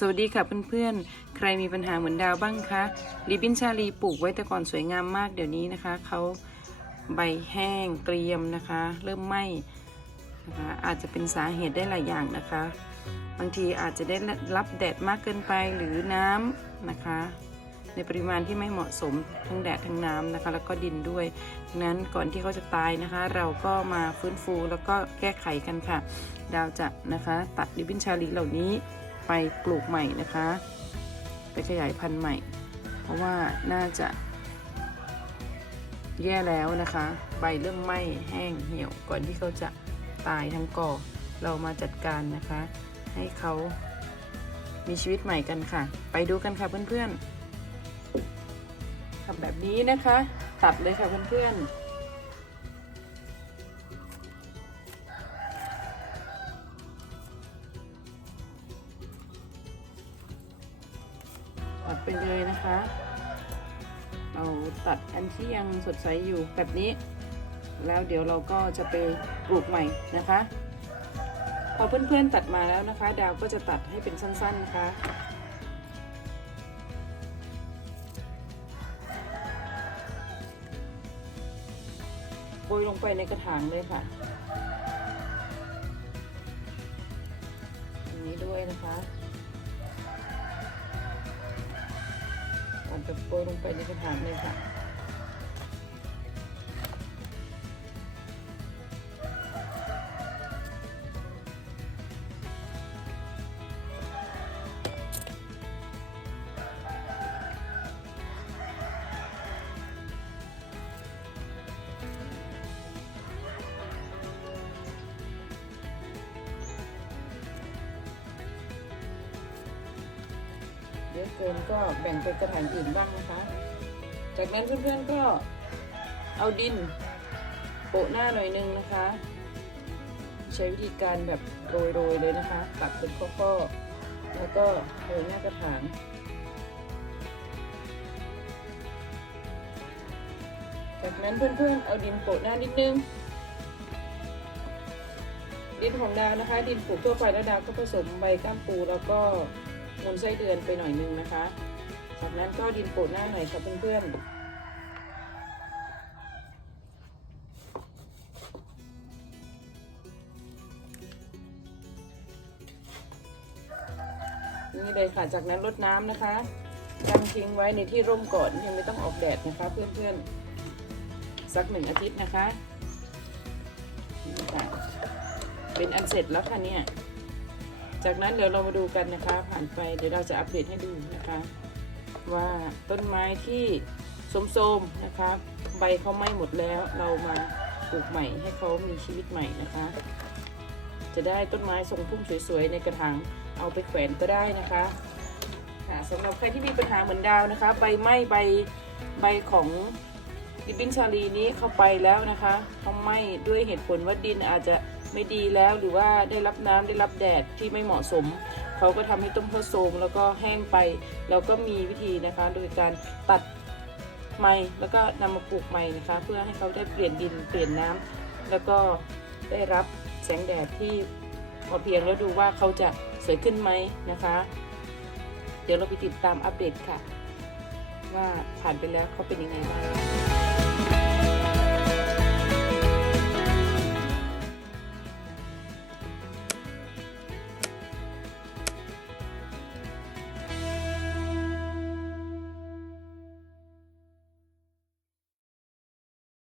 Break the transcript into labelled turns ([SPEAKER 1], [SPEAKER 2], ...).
[SPEAKER 1] สวัสดีค่ะเพื่อนๆ ใครมีปัญหาเหมือนดาวบ้างคะริบบินชาลีปลูกไว้แต่ก่อนสวยงามมากเดี๋ยวนี้นะคะ เขาใบแห้งเกรียมนะคะ เริ่มไหม้นะคะอาจจะเป็นสาเหตุได้หลายอย่างนะคะ บางทีอาจจะได้รับแดดมากเกินไปหรือน้ำนะคะ ในปริมาณที่ไม่เหมาะสมทั้งแดดทั้งน้ำนะคะ แล้วก็ดินด้วยดังนั้นก่อนที่เขาจะตายนะคะ เราก็มาฟื้นฟูแล้วก็แก้ไขกันค่ะ ดาวจะนะคะ ตัดริบบินชาลีเหล่านี้ ไปปลูกใหม่นะคะ ไปขยายพันธุ์ใหม่ เพราะว่าน่าจะแย่แล้วนะคะ ใบเริ่มไหม้แห้งเหี่ยวก่อนที่เขาจะตายทั้งก่อเรามาจัดการนะคะ ให้เขามีชีวิตใหม่กันค่ะ ไปดูกันค่ะเพื่อนๆทำแบบนี้นะคะ ตัดเลยค่ะเพื่อนๆ ตัดไปเลยนะคะ เราตัดอันที่ยังสดใสอยู่แบบนี้ แล้วเดี๋ยวเราก็จะไปปลูกใหม่นะคะ พอเพื่อนๆตัดมาแล้วนะคะ ดาวก็จะตัดให้เป็นสั้นๆนะคะโรยลงไปในกระถางเลยค่ะ อย่างนี้ด้วยนะคะานจะโปรยลงไปในกระถางเลยค่ะ เยอะเกินก็แบ่งไปกระถางอื่นบ้างนะคะ จากนั้นเพื่อนๆก็เอาดินโปะหน้าหน่อยนึงนะคะ ใช้วิธีการแบบโรยๆเลยนะคะตักเป็นข้อๆแล้วก็โรยหน้ากระถางจากนั้นเพื่อนๆ เอาดินโปะหน้านิดนึง ดินของดาวนะคะ ดินปลูกทั่วไปแล้วดาวก็ผสมใบก้ามปูแล้วก็ มูลไส้เดือนไปหน่อยนึงนะคะ จากนั้นก็ดินโปะหน้าหน่อยค่ะเพื่อนๆนี่เลยค่ะ จากนั้นรดน้ำนะคะตั้งทิ้งไว้ในที่ร่มก่อนยังไม่ต้องออกแดดนะคะ เพื่อนๆ สักหนึ่งอาทิตย์นะคะ เป็นอันเสร็จแล้วค่ะเนี่ย จากนั้นเดี๋ยวเรามาดูกันนะคะ ผ่านไปเดี๋ยวเราจะอัปเดตให้ดูนะคะ ว่าต้นไม้ที่โทมๆนะคะ ใบเขาไหม้หมดแล้วเรามาปลูกใหม่ให้เขามีชีวิตใหม่นะคะ จะได้ต้นไม้ทรงพุ่มสวยๆ ในกระถางเอาไปแขวนก็ได้นะคะค่ะสำหรับใครที่มีปัญหาเหมือนดาวนะคะ ใบไหม้ใบใบของริบบินชาลีนี้เข้าไปแล้วนะคะเขาไหม้ด้วยเหตุผลว่าดินอาจจะ ไม่ดีแล้วหรือว่าได้รับน้ำได้รับแดดที่ไม่เหมาะสม เขาก็ทำให้ต้นข้าวโทมแล้วก็แห้งไปเราก็มีวิธีนะคะ โดยการตัดใหม่แล้วก็นำมาปลูกใหม่นะคะ เพื่อให้เขาได้เปลี่ยนดินเปลี่ยนน้ำแล้วก็ได้รับแสงแดดที่พอเพียงแล้วดูว่าเขาจะสวยขึ้นไหมนะคะ เดี๋ยวเราไปติดตามอัปเดตค่ะ ว่าผ่านไปแล้วเขาเป็นยังไงบ้าง